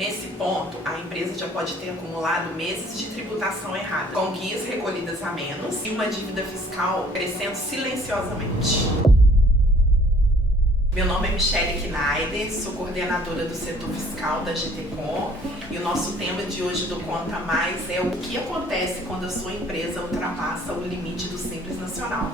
Nesse ponto, a empresa já pode ter acumulado meses de tributação errada, com guias recolhidas a menos e uma dívida fiscal crescendo silenciosamente. Meu nome é Michele Knaider, sou coordenadora do setor fiscal da GTCOM e o nosso tema de hoje do Conta Mais é o que acontece quando a sua empresa ultrapassa o limite do Simples Nacional.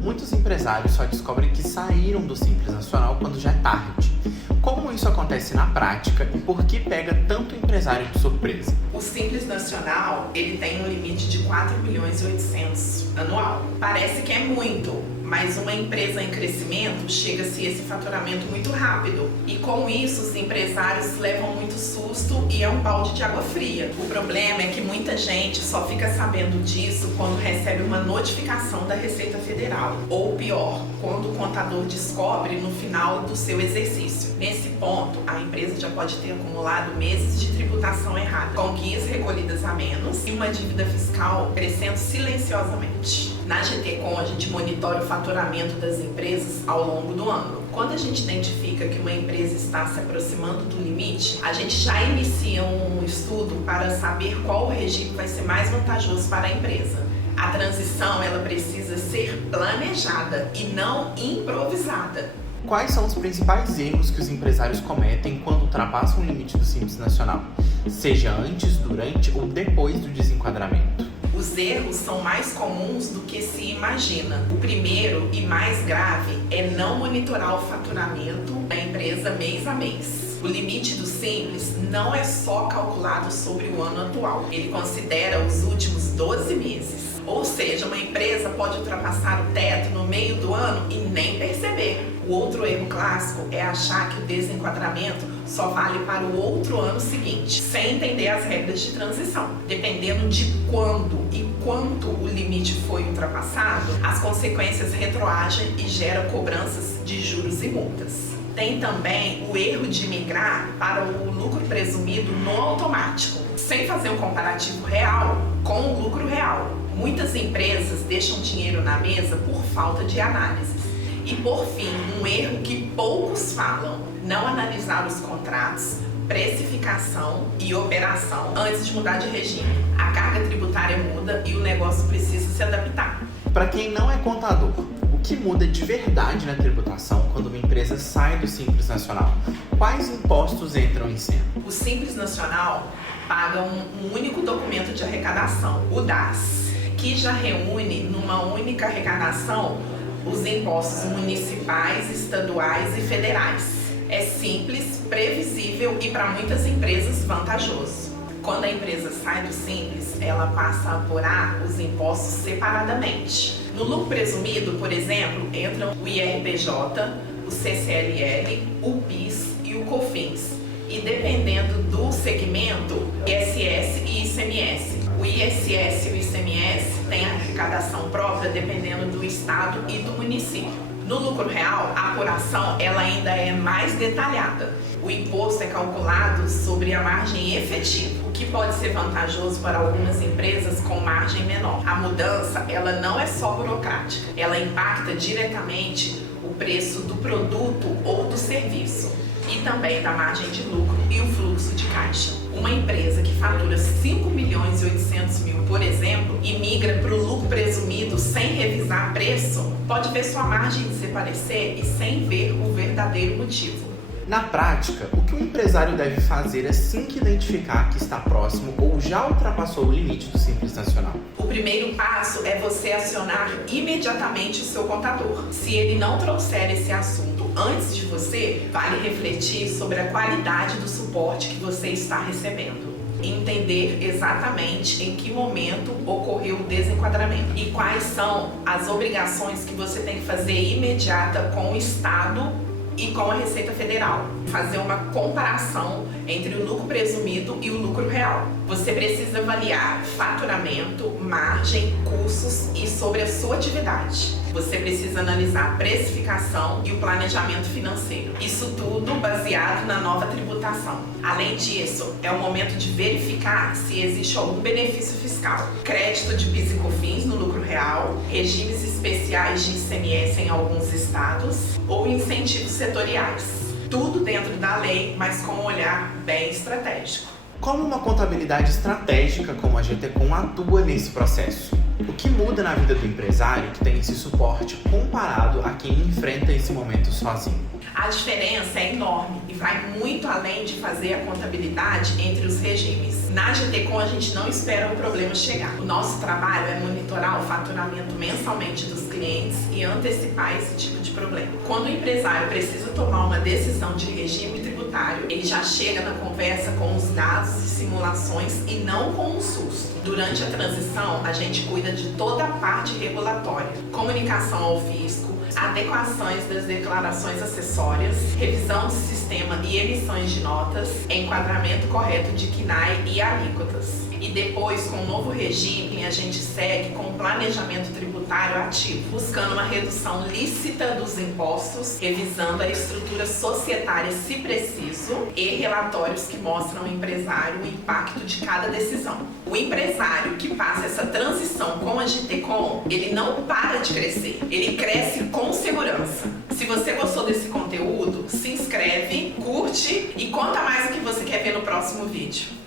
Muitos empresários só descobrem que saíram do Simples Nacional quando já é tarde. Como isso acontece na prática e por que pega tanto empresário de surpresa? O Simples Nacional, ele tem um limite de 4.800.000 anual. Parece que é muito, mas uma empresa em crescimento chega-se a esse faturamento muito rápido. E com isso, os empresários levam muito susto e é um balde de água fria. O problema é que muita gente só fica sabendo disso quando recebe uma notificação da Receita Federal. Ou pior, quando o contador descobre no final do seu exercício. Nesse ponto, a empresa já pode ter acumulado meses de tributação errada, com guias recolhidas a menos e uma dívida fiscal crescendo silenciosamente. Na GTCOM, a gente monitora o faturamento das empresas ao longo do ano. Quando a gente identifica que uma empresa está se aproximando do limite, a gente já inicia um estudo para saber qual o regime vai ser mais vantajoso para a empresa. A transição, ela precisa ser planejada e não improvisada. Quais são os principais erros que os empresários cometem quando ultrapassam o limite do Simples Nacional, seja antes, durante ou depois do desenquadramento? Os erros são mais comuns do que se imagina. O primeiro e mais grave é não monitorar o faturamento da empresa mês a mês. O limite do Simples não é só calculado sobre o ano atual, ele considera os últimos 12 meses. Ou seja, uma empresa pode ultrapassar o teto no meio do ano e nem perceber. O outro erro clássico é achar que o desenquadramento só vale para o outro ano seguinte, sem entender as regras de transição. Dependendo de quando e quanto o limite foi ultrapassado, as consequências retroagem e geram cobranças de juros e multas. Tem também o erro de migrar para o lucro presumido no automático, sem fazer um comparativo real com o lucro real. Muitas empresas deixam dinheiro na mesa por falta de análises. E por fim, um erro que poucos falam: não analisar os contratos, precificação e operação antes de mudar de regime. A carga tributária muda e o negócio precisa se adaptar. Para quem não é contador, o que muda de verdade na tributação quando uma empresa sai do Simples Nacional? Quais impostos entram em cena? O Simples Nacional paga um único documento de arrecadação, o DAS, que já reúne numa única arrecadação os impostos municipais, estaduais e federais. É simples, previsível e para muitas empresas vantajoso. Quando a empresa sai do Simples, ela passa a apurar os impostos separadamente. No lucro presumido, por exemplo, entram o IRPJ, o CCLL, o PIS e o COFINS. E dependendo do segmento, ISS e ICMS. O ISS e o ICMS têm arrecadação própria dependendo do estado e do município. No lucro real, a apuração ela ainda é mais detalhada. O imposto é calculado sobre a margem efetiva, o que pode ser vantajoso para algumas empresas com margem menor. A mudança ela não é só burocrática, ela impacta diretamente o preço do produto ou do serviço e também da margem de lucro e o fluxo de caixa. Uma empresa que fatura 5.800.000, por exemplo, e migra para o lucro presumido sem revisar preço, pode ver sua margem desaparecer e sem ver o verdadeiro motivo. Na prática, o que o empresário deve fazer assim que identificar que está próximo ou já ultrapassou o limite do Simples Nacional? O primeiro passo é você acionar imediatamente o seu contador. Se ele não trouxer esse assunto antes de você, vale refletir sobre a qualidade do suporte que você está recebendo. Entender exatamente em que momento ocorreu o desenquadramento e quais são as obrigações que você tem que fazer imediata com o Estado e com a Receita Federal. Fazer uma comparação entre o lucro presumido e o lucro real. Você precisa avaliar faturamento, margem, custos e sobre a sua atividade. Você precisa analisar a precificação e o planejamento financeiro. Isso tudo baseado na nova tributação. Além disso, é o momento de verificar se existe algum benefício fiscal. Crédito de PIS e COFINS no lucro real, regimes especiais de ICMS em alguns estados ou incentivos setoriais. Tudo dentro da lei, mas com um olhar bem estratégico. Como uma contabilidade estratégica como a GTCOM atua nesse processo? O que muda na vida do empresário que tem esse suporte comparado a quem enfrenta esse momento sozinho? A diferença é enorme e vai muito além de fazer a contabilidade entre os regimes. Na GTCOM a gente não espera o problema chegar. O nosso trabalho é monitorar o faturamento mensalmente dos clientes e antecipar esse tipo de problema. Quando o empresário precisa tomar uma decisão de regime tributário, ele já chega na conversa com os dados e simulações e não com um susto. Durante a transição, a gente cuida de toda a parte regulatória, comunicação ao fisco, adequações das declarações acessórias, revisão do sistema e emissões de notas, enquadramento correto de CNAE e alíquotas. E depois, com o novo regime, a gente segue com o planejamento tributário ativo, buscando uma redução lícita dos impostos, revisando a estrutura societária se preciso e relatórios que mostram ao empresário o impacto de cada decisão. O empresário que passa essa transição com a GTCOM, ele não para de crescer, ele cresce com segurança. Se você gostou desse conteúdo, se inscreve, curte e conta mais o que você quer ver no próximo vídeo.